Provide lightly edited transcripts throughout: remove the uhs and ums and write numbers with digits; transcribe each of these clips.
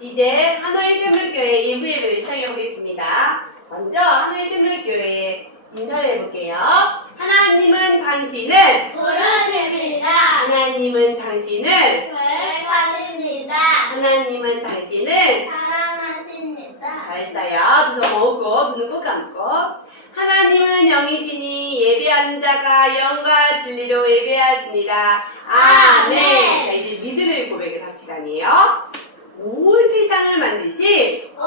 이제 하노이 샘물교회 1부 예배를 시작해 보겠습니다. 먼저 하노이 샘물교회 인사를 해볼게요. 하나님은 당신을 부르십니다. 하나님은 당신을 계획하십니다. 하나님은 당신을 사랑하십니다. 잘했어요. 두 손 모으고 두 눈 꼭 감고 하나님은 영이시니 예배하는 자가 영과 진리로 예배하십니다. 아멘. 자, 이제 믿음의 고백을 할 시간이에요. 온 세상을 만드신 온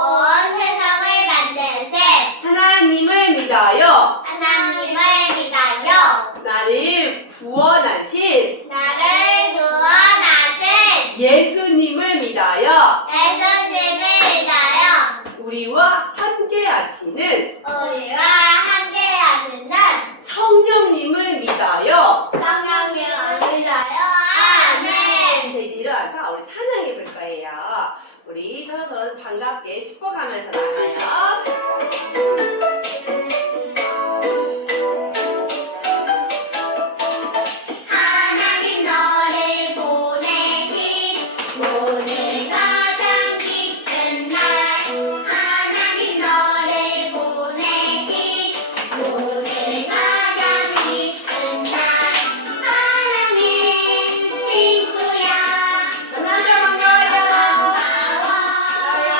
세상을 만드신 하나님을 믿어요. 하나님을 믿어요. 나를 구원하신 나를 구원하신 예수님을 믿어요. 예수님을 믿어요. 우리와 함께 하시는 우리와 함께하시는 성령님을 믿어요. 성령님을 믿어요. 아멘. 이제 일어나서 우리 찬양해 볼 거예요. 우리 서로 반갑게 축복하면서 나가요. 하나님 너를 보내신 오늘 가장 기쁜 날 하나님 너를 보내신 오늘 가장 기쁜 날 사랑해 친구야 만나서 반가워요. 반가워 좋아요.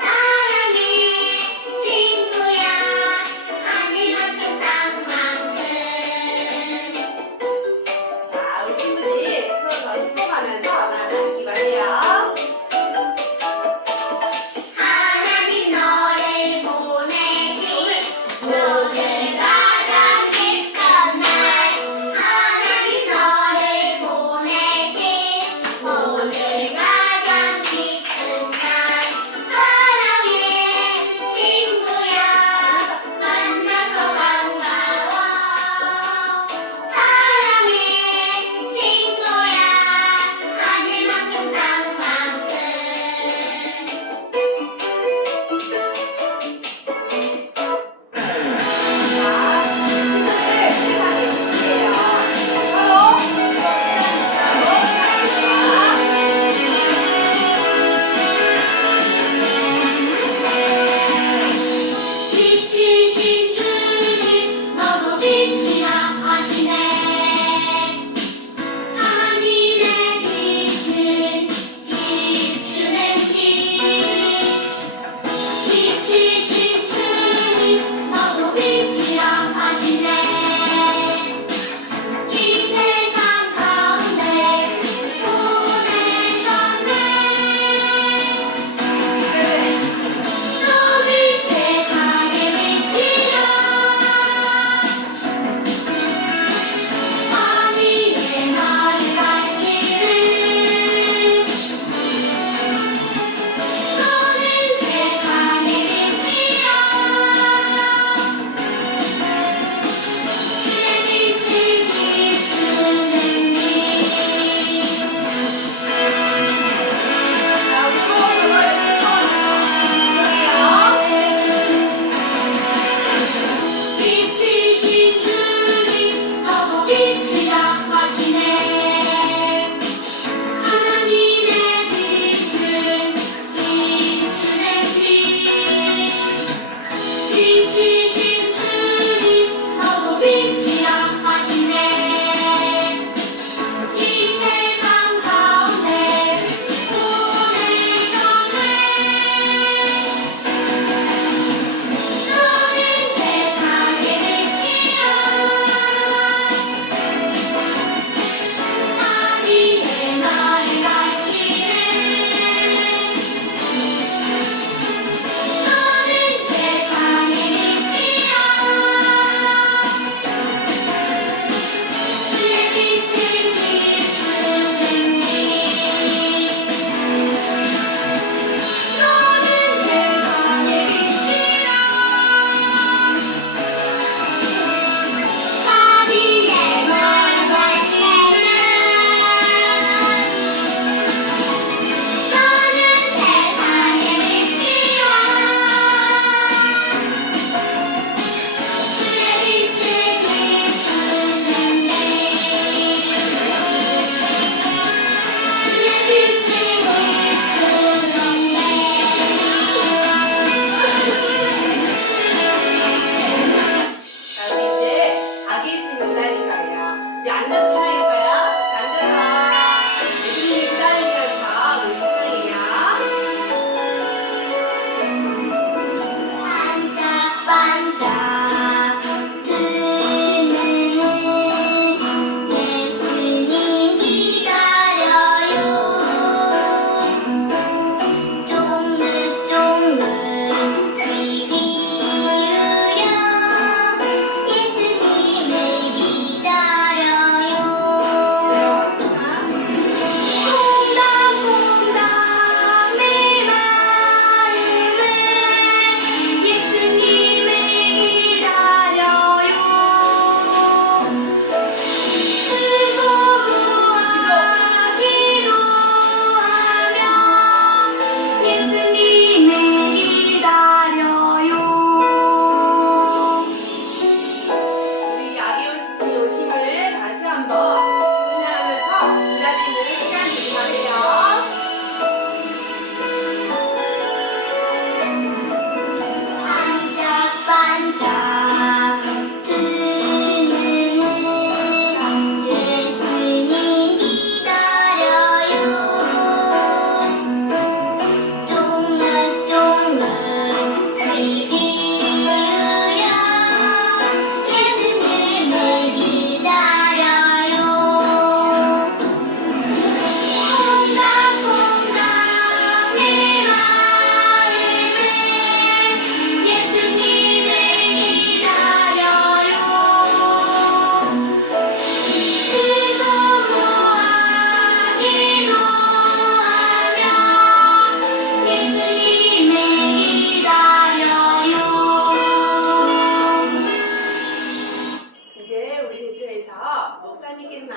사랑해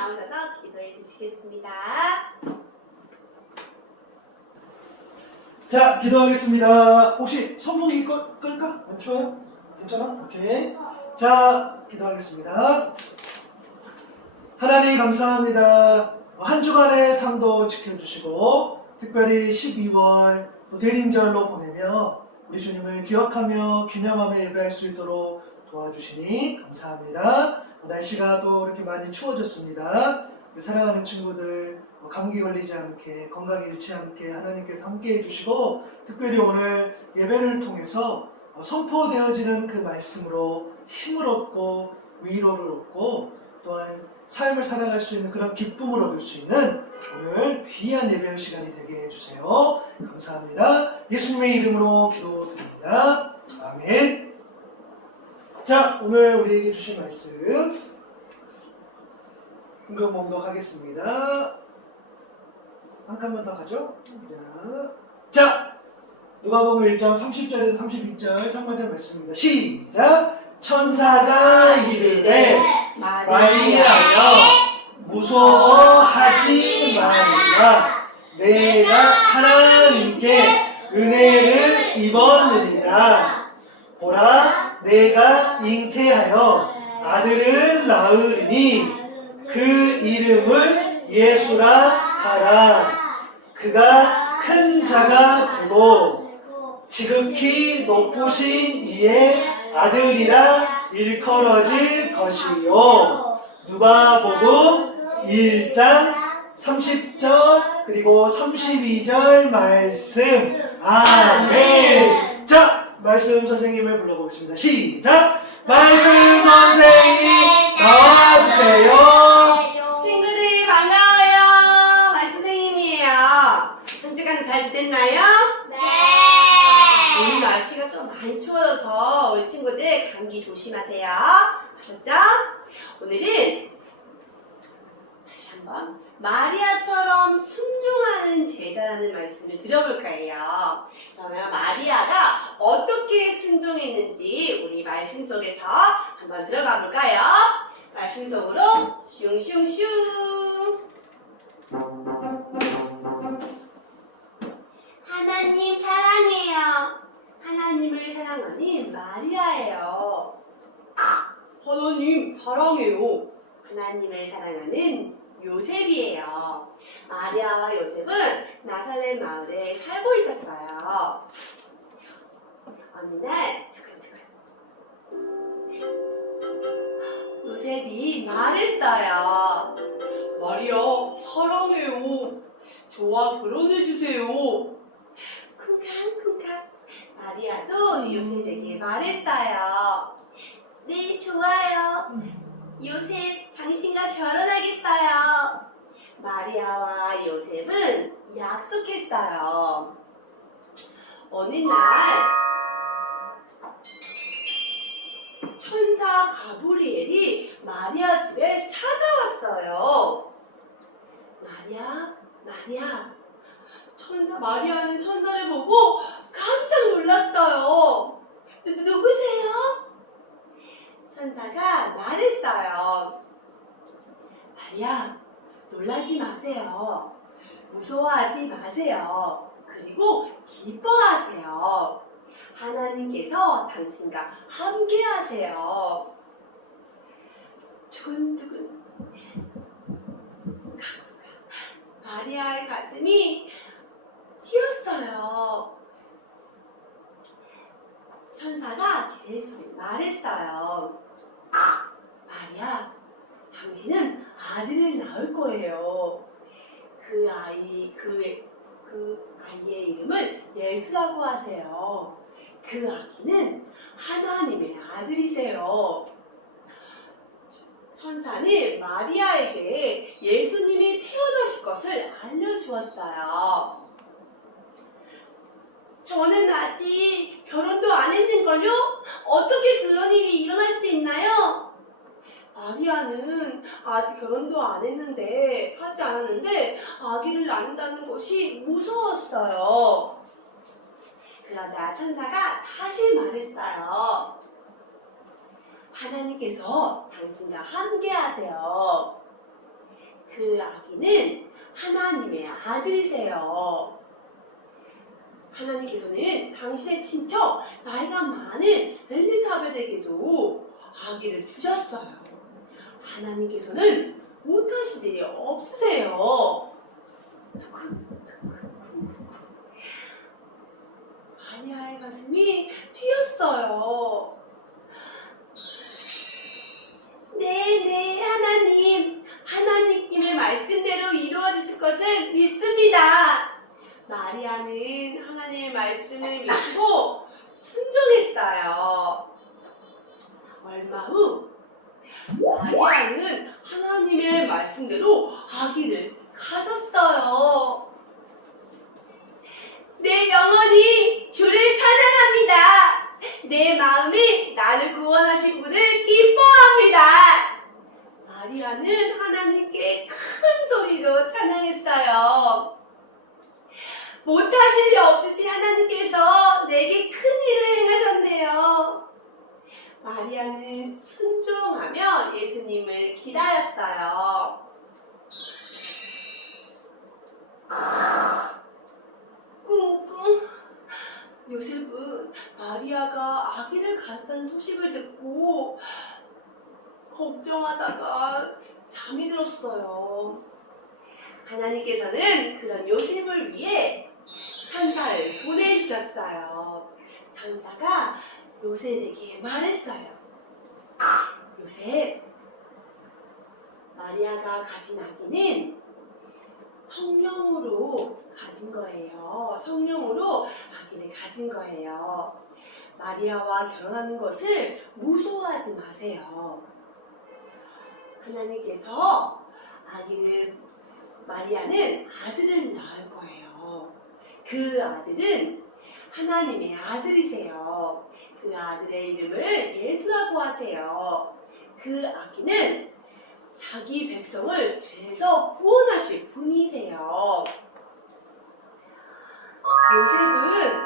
나오셔서 기도해 주시겠습니다. 자, 기도하겠습니다. 혹시 선풍기 끌까? 안 추워요? 괜찮아? 오케이. 자, 기도하겠습니다. 하나님 감사합니다. 한 주간의 삶도 지켜주시고 특별히 12월 또 대림절로 보내며 우리 주님을 기억하며 기념하며 예배할 수 있도록 도와주시니 감사합니다. 날씨가 또 이렇게 많이 추워졌습니다. 사랑하는 친구들 감기 걸리지 않게 건강 잃지 않게 하나님께서 함께 해주시고 특별히 오늘 예배를 통해서 선포되어지는 그 말씀으로 힘을 얻고 위로를 얻고 또한 삶을 살아갈 수 있는 그런 기쁨을 얻을 수 있는 오늘 귀한 예배 시간이 되게 해주세요. 감사합니다. 예수님의 이름으로 기도드립니다. 아멘. 자, 오늘 우리에게 주신 말씀 공격하겠습니다. 한 칸만 더 가죠? 자, 누가복음 1장 30절에서 32절 3번절 말씀입니다. 시작! 천사가 이르되 마리아여 무서워하지 말라. 내가 하나님께 은혜를 입었느니라. 보라, 내가 잉태하여 아들을 낳으리니 그 이름을 예수라 하라. 그가 큰 자가 되고 지극히 높으신 이의 아들이라 일컬어질 것이요. 누가복음 1장 30절 그리고 32절 말씀. 아멘. 자, 말씀 선생님을 불러보겠습니다. 시작. 말씀 선생님 나와주세요. 친구들 반가워요. 말씀 선생님이에요. 한 주간 잘 지냈나요? 네. 오늘 날씨가 좀 많이 추워져서 우리 친구들 감기 조심하세요. 아셨죠? 오늘은 다시 한번 마리아처럼 순종하는 제자라는 말씀을 드려볼 거예요. 그러면 마리아가 어떻게 순종했는지 우리 말씀 속에서 한번 들어가 볼까요? 말씀 속으로 슝슝슝. 하나님 사랑해요. 하나님을 사랑하는 마리아예요. 하나님 사랑해요. 하나님을 사랑하는 요셉이에요. 마리아와 요셉은 나사렛 마을에 살고 있었어요. 어느 날 요셉이 말했어요. 마리아 사랑해요. 저와 결혼해주세요. 쿵쾅쿵쾅. 마리아도 요셉에게 말했어요. 네, 좋아요. 요셉, 당신과 결혼하겠어요. 마리아와 요셉은 약속했어요. 어느 날 천사 가브리엘이 마리아 집에 찾아왔어요. 마리아. 마리아는 천사를 보고 깜짝 놀랐어요. 누구세요? 천사가 말했어요. 마리아, 놀라지 마세요. 무서워하지 마세요. 그리고 기뻐하세요. 하나님께서 당신과 함께 하세요. 두근두근. 마리아의 가슴이 뛰었어요. 천사가 계속 말했어요. 마리아, 당신은 아들을 낳을 거예요. 그 아이의 이름을 예수라고 하세요. 그 아기는 하나님의 아들이세요. 천사는 마리아에게 예수님이 태어나실 것을 알려주었어요. 저는 아직 결혼도 안 했는걸요? 어떻게 그런 일이 일어날 수 있나요? 마리아는 아직 결혼도 하지 않았는데 아기를 낳는다는 것이 무서웠어요. 그러자 천사가 다시 말했어요. 하나님께서 당신과 함께 하세요. 그 아기는 하나님의 아들이세요. 하나님께서는 당신의 친척 나이가 많은 엘리사벳에게도 아기를 주셨어요. 하나님께서는 못하실 일이 없으세요. 마리아의 가슴이 뛰었어요. 네, 하나님의 말씀대로 이루어지실 것을 믿습니다. 마리아는 하나님의 말씀을 믿고 순종했어요. 얼마 후 마리아는 하나님의 말씀대로 아기를 가졌어요. 내 영혼이 주를 찬양합니다. 내 마음이 나를 구원하신 분을 기뻐합니다. 마리아는 하나님께 큰 소리로 찬양했어요. 못하실 리 없으신 하나님께서 내게 큰 일을 행하셨네요. 마리아는 순종하며 예수님을 기다렸어요. 꿍꿍. 요셉은 마리아가 아기를 갖다는 소식을 듣고 걱정하다가 잠이 들었어요. 하나님께서는 그런 요셉을 위해 천사를 보내주셨어요. 천사가 요셉에게 말했어요. 요셉, 마리아가 가진 아기는 성령으로 가진 거예요. 성령으로 아기를 가진 거예요. 마리아와 결혼하는 것을 무서워하지 마세요. 하나님께서 마리아는 아들을 낳을 거예요. 그 아들은 하나님의 아들이세요. 그 아들의 이름을 예수라고 하세요. 그 아기는 자기 백성을 죄에서 구원하실 분이세요. 요셉은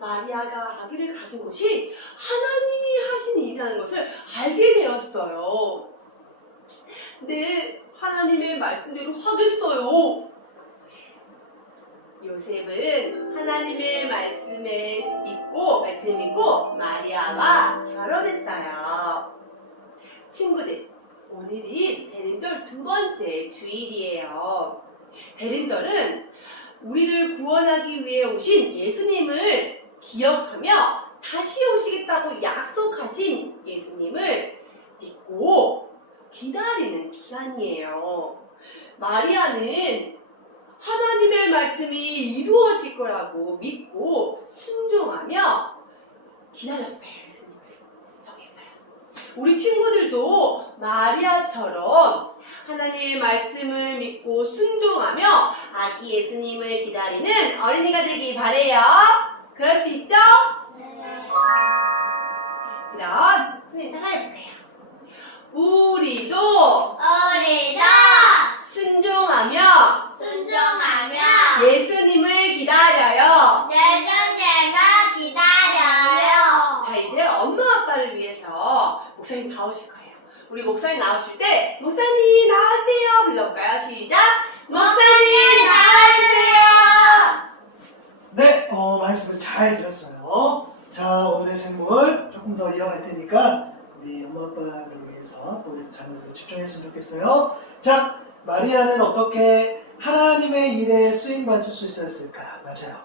마리아가 아기를 가진 것이 하나님이 하신 일이라는 것을 알게 되었어요. 네, 하나님의 말씀대로 하겠어요. 요셉은 하나님의 말씀을 믿고 마리아와 결혼했어요. 친구들, 오늘이 대림절 2번째 주일이에요. 대림절은 우리를 구원하기 위해 오신 예수님을 기억하며 다시 오시겠다고 약속하신 예수님을 믿고 기다리는 기간이에요. 마리아는 하나님의 말씀이 이루어질 거라고 믿고 순종하며 기다렸어요. 예수님을 순종했어요. 우리 친구들도 마리아처럼 하나님의 말씀을 믿고 순종하며 아기 예수님을 기다리는 어린이가 되기 바래요. 그럴 수 있죠? 네. 그럼 선생님 따라해볼게요. 우리도 순종하며 예수님을 기다려요. 자, 이제 엄마 아빠를 위해서 목사님 나오실 거예요. 우리 목사님 나오실 때 목사님 나와주세요 불러볼까요? 시작! 목사님 나와주세요. 네, 말씀을 잘 들었어요. 자, 오늘의 생물 조금 더 이어갈 테니까 우리 엄마 아빠를 위해서 우리 자녀들 집중했으면 좋겠어요. 자, 마리아는 어떻게 하나님의 일에 쓰임받을 수 있었을까? 맞아요.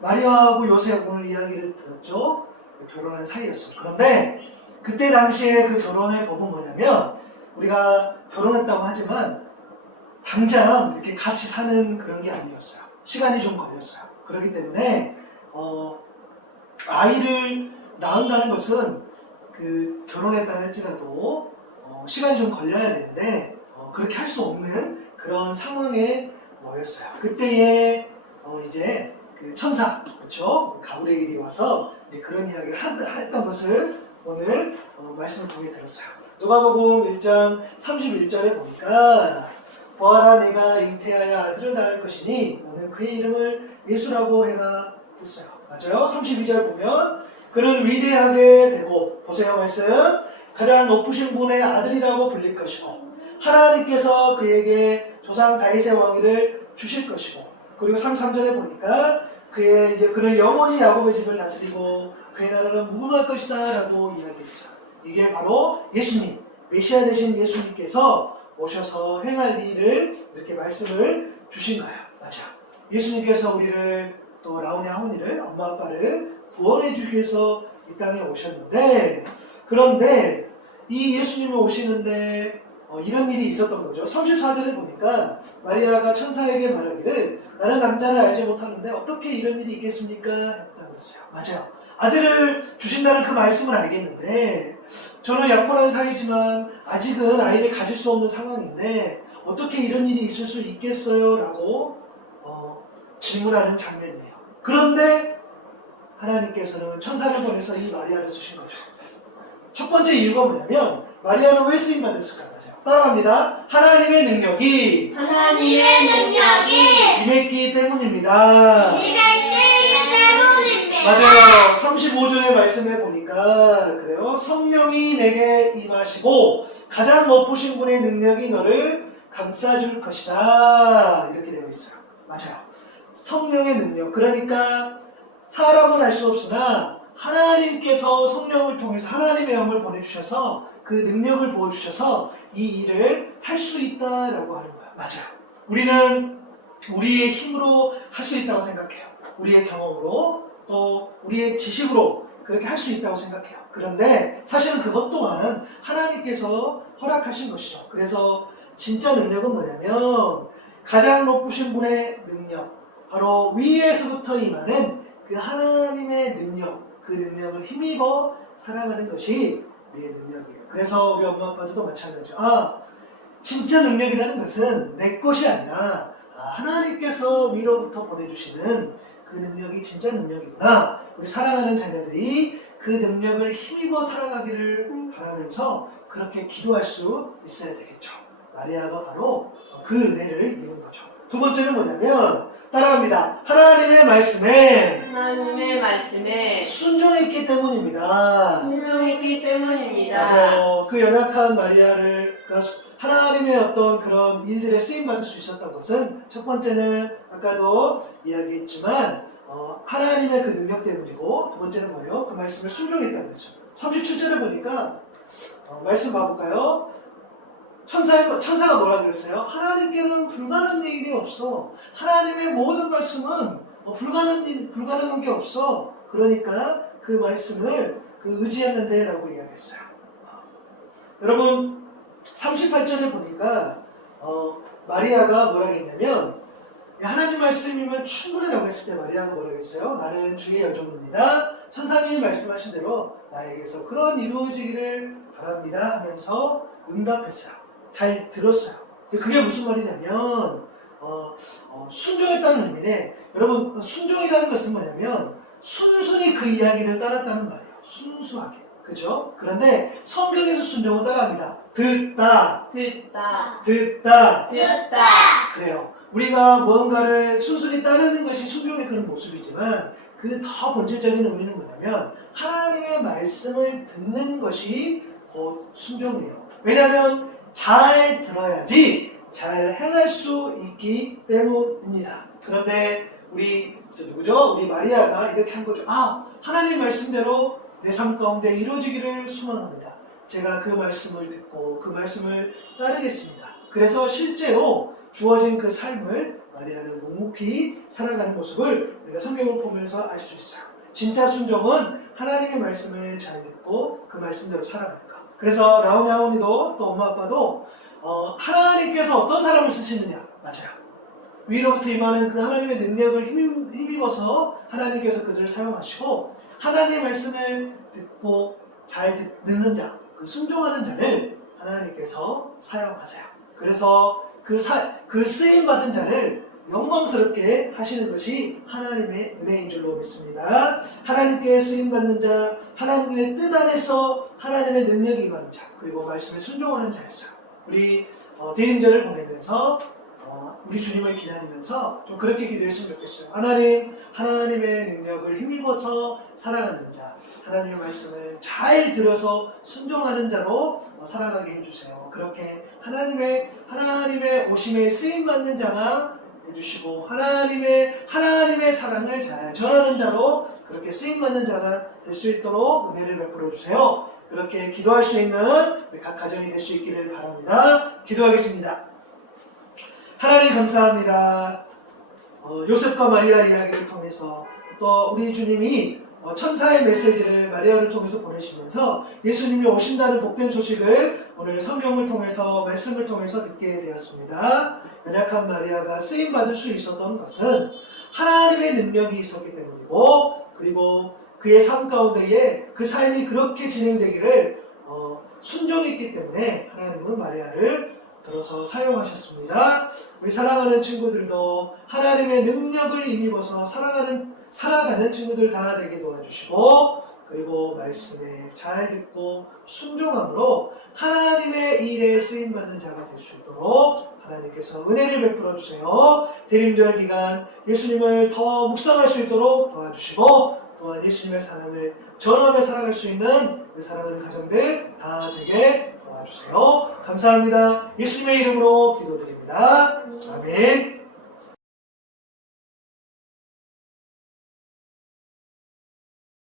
마리아하고 요셉 오늘 이야기를 들었죠. 결혼한 사이였어요. 그런데 그때 당시에 그 결혼의 법은 뭐냐면 우리가 결혼했다고 하지만 당장 이렇게 같이 사는 그런 게 아니었어요. 시간이 좀 걸렸어요. 그렇기 때문에 아이를 낳는다는 것은 그 결혼했다 할지라도 시간이 좀 걸려야 되는데 그렇게 할 수 없는 그런 상황에 놓였어요. 그때에 이제 그 천사, 그렇죠? 가브리엘이 와서 이제 그런 이야기를 했던 것을 오늘 말씀을 통해 들었어요. 누가복음 1장 31절에 보니까 보아라 내가 잉태하여 아들을 낳을 것이니 너는 그의 이름을 예수라고 해라 했어요. 맞아요? 32절 보면 그는 위대하게 되고 보세요 말씀 가장 높으신 분의 아들이라고 불릴 것이고 하나님께서 그에게 조상 다윗의 왕위를 주실 것이고, 그리고 33절에 보니까 그는 영원히 야곱의 집을 다스리고 그의 나라는 무궁할 것이다 라고 이야기했어요. 이게 바로 예수님, 메시아 되신 예수님께서 오셔서 행할 일을 이렇게 말씀을 주신 거예요. 맞아. 예수님께서 우리를, 또 라온의 하모니를, 엄마 아빠를 구원해 주기 위해서 이 땅에 오셨는데, 그런데 이 예수님이 오시는데 이런 일이 있었던 거죠. 34절에 보니까 마리아가 천사에게 말하기를 나는 남자를 알지 못하는데 어떻게 이런 일이 있겠습니까? 했다고 했어요. 맞아요. 아들을 주신다는 그 말씀을 알겠는데 저는 약혼한 사이지만 아직은 아이를 가질 수 없는 상황인데 어떻게 이런 일이 있을 수 있겠어요? 라고 질문하는 장면이에요. 그런데 하나님께서는 천사를 보내서 이 마리아를 쓰신 거죠. 첫 번째 이유가 뭐냐면 마리아는 왜 쓰임받았을까요? 따라합니다. 하나님의 능력이 임했기 때문입니다. 맞아요. 35절의 말씀에 보니까 그래요. 성령이 내게 임하시고 가장 못보신 분의 능력이 너를 감싸줄 것이다. 이렇게 되어 있어요. 맞아요. 성령의 능력. 그러니까 사람은 알 수 없으나 하나님께서 성령을 통해서 하나님의 영을 보내주셔서 그 능력을 보여주셔서 이 일을 할 수 있다라고 하는 거야. 맞아요. 우리는 우리의 힘으로 할 수 있다고 생각해요. 우리의 경험으로 또 우리의 지식으로 그렇게 할 수 있다고 생각해요. 그런데 사실은 그것 또한 하나님께서 허락하신 것이죠. 그래서 진짜 능력은 뭐냐면 가장 높으신 분의 능력, 바로 위에서부터 임하는 그 하나님의 능력, 그 능력을 힘입어 살아가는 것이 우리의 능력이에요. 그래서 우리 엄마 아빠도 마찬가지죠. 진짜 능력이라는 것은 내 것이 아니라 하나님께서 위로부터 보내주시는 그 능력이 진짜 능력이구나. 우리 사랑하는 자녀들이 그 능력을 힘입어 살아가기를 바라면서 그렇게 기도할 수 있어야 되겠죠. 마리아가 바로 그 은혜를 이룬 거죠. 두 번째는 뭐냐면 따라합니다. 하나님의 말씀에 순종했기 때문입니다. 맞아요. 그 연약한 마리아를 하나님의 어떤 그런 일들에 쓰임받을 수 있었던 것은 첫 번째는 아까도 이야기했지만 하나님의 그 능력 때문이고 두 번째는 뭐예요? 그 말씀을 순종했다는 거죠. 37절에 보니까 말씀 봐볼까요? 천사가 뭐라 그랬어요? 하나님께는 불가능한 일이 없어. 하나님의 모든 말씀은 불가능한 게 없어. 그러니까 그 말씀을 의지했는데 라고 이야기했어요. 여러분 38절에 보니까 마리아가 뭐라 했냐면 하나님 말씀이면 충분해라고 했을 때 마리아가 뭐라 했어요? 나는 주의 여종입니다. 천사님이 말씀하신 대로 나에게서 그런 이루어지기를 바랍니다 하면서 응답했어요. 잘 들었어요. 그게 무슨 말이냐면 순종했다는 의미인데 여러분 순종이라는 것은 뭐냐면 순순히 그 이야기를 따랐다는 말이에요. 순수하게. 그죠? 그런데 성경에서 순종은 따라합니다. 듣다. 그래요. 우리가 무언가를 순순히 따르는 것이 순종의 그런 모습이지만 그 더 본질적인 의미는 뭐냐면 하나님의 말씀을 듣는 것이 곧 순종이에요. 왜냐하면 잘 들어야지 잘 행할 수 있기 때문입니다. 그런데 우리 마리아가 이렇게 한 거죠. 하나님 말씀대로 내 삶 가운데 이루어지기를 소망합니다. 제가 그 말씀을 듣고 그 말씀을 따르겠습니다. 그래서 실제로 주어진 그 삶을 마리아는 묵묵히 살아가는 모습을 우리가 성경을 보면서 알 수 있어요. 진짜 순종은 하나님의 말씀을 잘 듣고 그 말씀대로 살아가는 것. 그래서 라온이 하온이도 또 엄마 아빠도 하나님께서 어떤 사람을 쓰시느냐. 맞아요. 위로부터 임하는 그 하나님의 능력을 힘입어서 하나님께서 그들을 사용하시고 하나님의 말씀을 듣고 잘 듣는 자, 그 순종하는 자를 하나님께서 사용하세요. 그래서 그 쓰임받은 자를 영광스럽게 하시는 것이 하나님의 은혜인 줄로 믿습니다. 하나님께 쓰임받는 자, 하나님의 뜻 안에서 하나님의 능력이 임하는 자, 그리고 말씀에 순종하는 자였어요. 우리 대림절을 보내면서 우리 주님을 기다리면서 좀 그렇게 기도했으면 좋겠어요. 하나님, 하나님의 능력을 힘입어서 살아가는 자, 하나님의 말씀을 잘 들어서 순종하는 자로 살아가게 해주세요. 그렇게 하나님의 오심에 쓰임받는 자가 해주시고 하나님의 사랑을 잘 전하는 자로 그렇게 쓰임받는 자가 될 수 있도록 은혜를 베풀어 주세요. 그렇게 기도할 수 있는 우리 각 가정이 될 수 있기를 바랍니다. 기도하겠습니다. 하나님 감사합니다. 요셉과 마리아 이야기를 통해서 또 우리 주님이 천사의 메시지를 마리아를 통해서 보내시면서 예수님이 오신다는 복된 소식을 오늘 성경을 통해서 말씀을 통해서 듣게 되었습니다. 연약한 마리아가 쓰임받을 수 있었던 것은 하나님의 능력이 있었기 때문이고 그리고 그의 삶 가운데에 그 삶이 그렇게 진행되기를 순종했기 때문에 하나님은 마리아를 들어서 사용하셨습니다. 우리 사랑하는 친구들도 하나님의 능력을 힘입어서 살아가는 친구들 다 되게 도와주시고 그리고 말씀에 잘 듣고 순종함으로 하나님의 일에 쓰임받는 자가 될 수 있도록 하나님께서 은혜를 베풀어 주세요. 대림절 기간 예수님을 더 묵상할 수 있도록 도와주시고 또한 예수님의 사랑을 전하며 살아갈 수 있는 우리 사랑하는 가정들 다 되게 도와주세요. 감사합니다. 예수님의 이름으로 기도드립니다. 아멘.